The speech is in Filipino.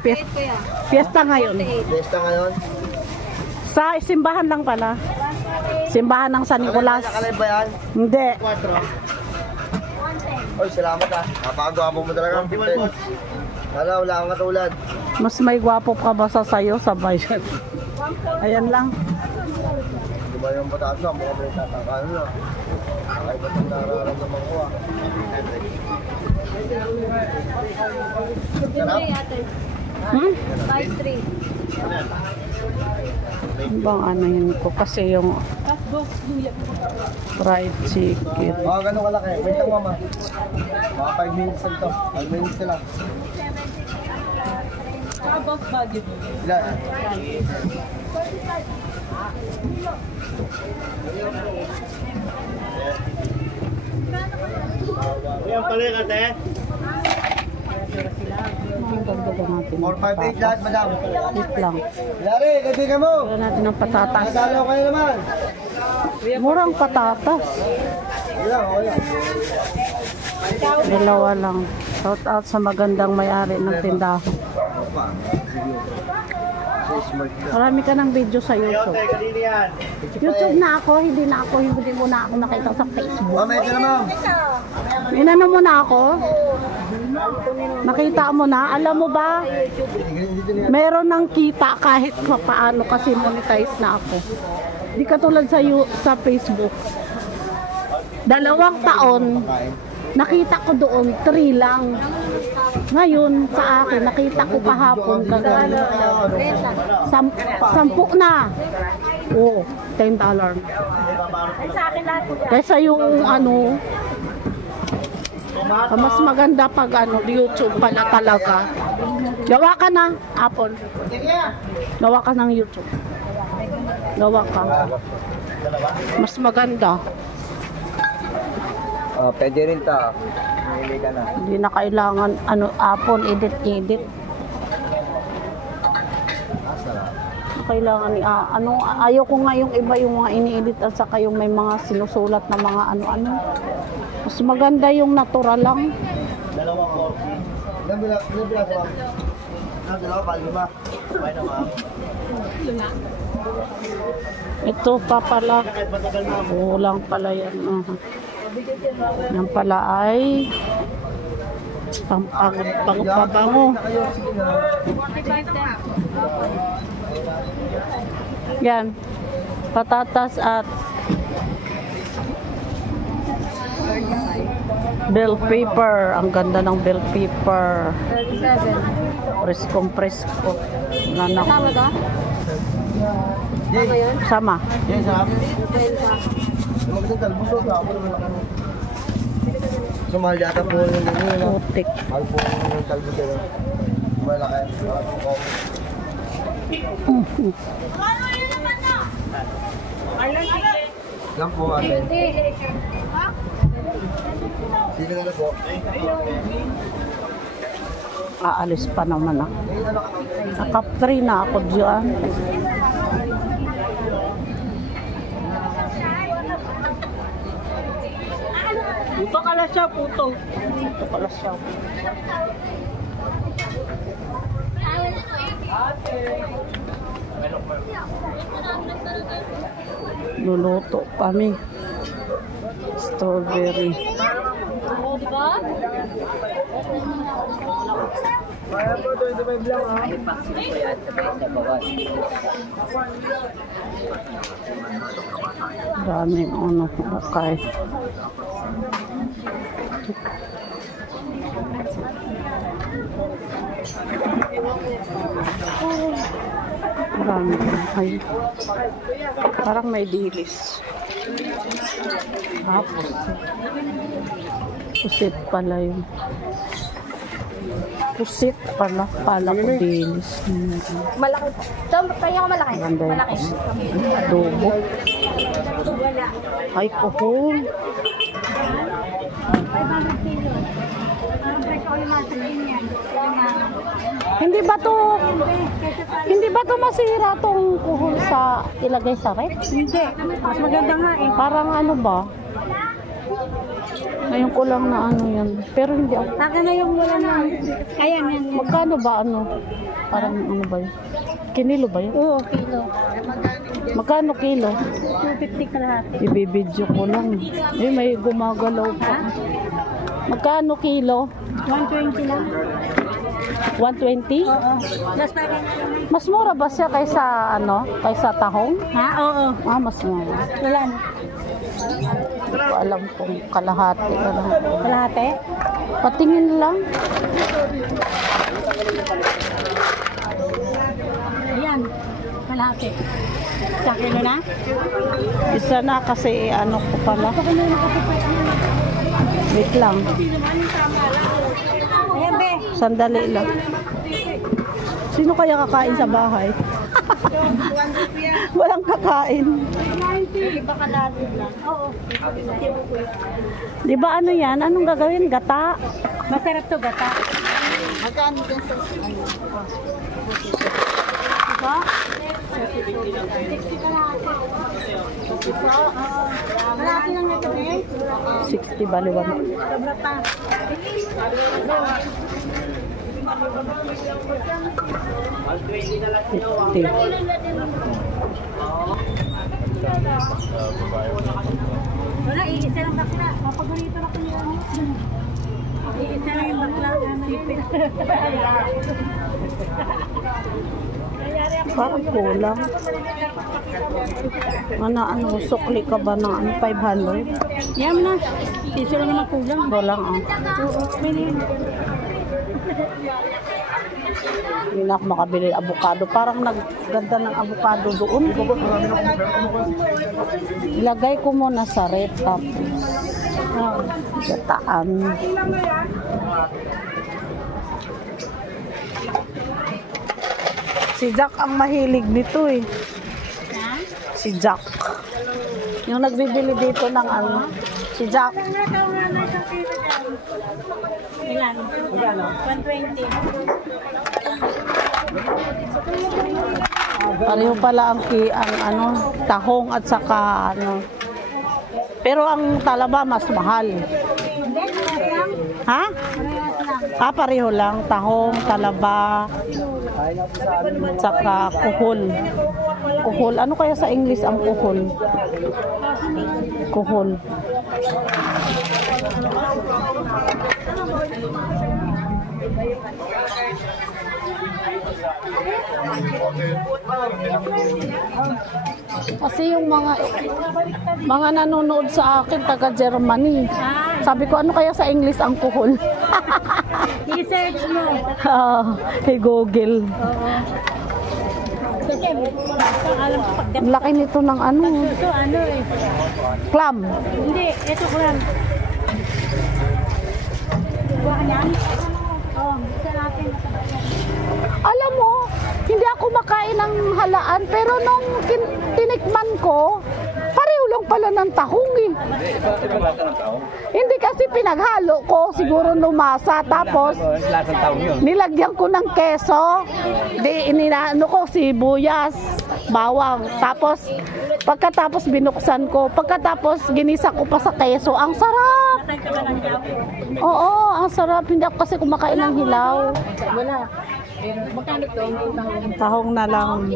Fiesta ngayon. Fiesta ngayon? Sa simbahan lang pala. Simbahan ng San Nicolas. Nakalay ba yan? Hindi. 4. Oy, salamat ah. Napakagwapo mo talaga. Wala kang katulad. Mas may gwapo ka ba sa sayo sa bayan? Ayan lang. Di ba yung bataan na? Mukha ba yung tatakano na? Ay, ba't ang nararamdaman ko ah? Hmm? Bang ano yun ko kasi yung fried chicken. Mga ganun kalaki. Wait lang mama. Mga 5 minutes lang to. 5 minutes na lang. Boss budget. Ilan? Ayan pala yung kate. Ang ganda ba natin? 458 lahat, madam. Wait lang. Lari, kaibigan mo. Gawin natin ng patatas. Nadalo kayo naman. Murang patatas. Wala, wala. Dalawa lang. Shout out sa magandang may-ari ng tindahan. Marami ka ng video sa YouTube. YouTube na ako, hindi mo na ako nakita sa Facebook. Ma'am, ito na ma'am. Inano mo na ako? Nakita mo na? Alam mo ba? Meron ng kita kahit paano kasi monetize na ako. Di katulad sa Facebook. 2 taon, nakita ko doon, 3 lang. Ngayon, sa akin, nakita ko kahapon kagano. 10 na. Oo, $10. Kaysa yung ano, mas maganda pag ano, YouTube pala talaga. Gawa ka na, Apple. Gawa ka ng YouTube. Gawa ka. Mas maganda. Pwede rin ta. Mahili ka na. Hindi na kailangan ano, Apple edit. Kailangan ano, ayaw ko nga yung iba yung mga ini-edit at saka yung may mga sinusulat na mga ano-ano. Mas maganda yung natural lang. Dalawang coffee. Ilan bilas ma'am? Dalawa pa, 5. Okay na ma'am. Ito pa pala. Kulang pala yan. Yan pala ay pangpabango. Yan. Patatas at bell pepper. Ang ganda ng bell pepper. 37. Presko. Nanak. Sama ka? Sama. Yes, ma'am. Magdadal, busog ka. Ako naman ako. So, mahal yata po yung ganyan. Putik. Mahal po yung talbos nila. Malaki. Lang po, ate. Sino na po? Aalis pa naman ako. Nakap-3 na ako dyan. Puto kala siya, puto. Puto kala siya. Luluto kami. Strawberry. Kaya po, 25 lang ha. Daming ano, okay. Marami. Ay, parang may dilis. Tapos, pusit pala yun. Pusit pala. Pala ko dilis. Malaki. Ito, tayo ka malaki. Ganda yun. Malaki. Adobo. Ay, kuhol. 500 kilo. Hindi ba to masira tong kuhol sa ilagay sa rep? Hindi. Mas maganda nga eh. Parang ano ba? Ngayon ko lang na ano yan. Pero hindi ako. Akin na yung wala na. Kaya yan. Magkano ba ano? Parang ano ba yun? Kinilo ba yun? Oo, kilo. Magkano kilo? 250 kalahati. Ibibidyo ko lang. Eh, may gumagalaw pa. Magkano kilo? 120 lang. 120? Oo. Plus pa rin. Mas mura ba siya kaysa ano? Kaysa tahong? Ha? Oo. Ah, mas mura. Wala na. Hindi ko alam kung kalahati. Ano. Kalahati? Patingin lang. Ayan. Kalahati. Sa kilo na? Isa na kasi ano ko pala. Wait lang. Ayan, be. Sandali lang. Sino kaya kakain sa bahay? Walang kakain. Iba kalahati lang. Oo. Di ba ano yan? Anong gagawin? Gata? Masarap to, gata. Magkano din sa ano? Diba? 60 kalahati. Kalahati lang ito, be. 60 baliwan. Sobra pa. 50. Wala, iisa lang bakla. Papagunito na ko niya. Iisa lang yung bakla. Parang kulang. Ano, sukli ka ba ng ano, 500? Yan na. Iisa lang naman kulang. Kulang ah. Hindi na ako makabili ng avocado. Parang nagganda ng avocado doon. Ilagay ko muna sa rep tapos gataan. Si Jack ang mahilig nito eh. Si Jack. Yung nagbibili dito ng ano. Si Jack. Ilan? 120. Pareho pala ang ano, tahong at saka ano. Pero ang talaba mas mahal. Hindi, parehas lang. Ha? Parehas lang. Ah, pareho lang. Tahong, talaba, saka kuhol. Kuhol. Ano kaya sa English ang kuhol? Kuhol. Kasi yung mga nanonood sa akin taga Germany. Sabi ko ano kaya sa English ang kuhol? I-search mo. Hey Google. Kasi, alam ko pag Ang laki nito ng ano, ito, ano eh. clam. Hindi, ito ko lang. Buwa ka niyan? Oo, isa natin. Alam mo, hindi ako makain ng halaan pero nung tinikman ko, pareho lang pala ng tahong eh. Iba lasa ng tao? Hindi kasi pinaghalo ko, siguro lumasa, tapos Lasang tao yun. nilagyan ko ng keso, di ininaano ko sibuyas, bawang, tapos pagkatapos binuksan ko, pagkatapos ginisa ko pa sa keso, ang sarap! Natay ka ba ng job? Oo, ang sarap, hindi ako kasi kumakain ng hilaw. Wala. Magkano to? Tahong na lang.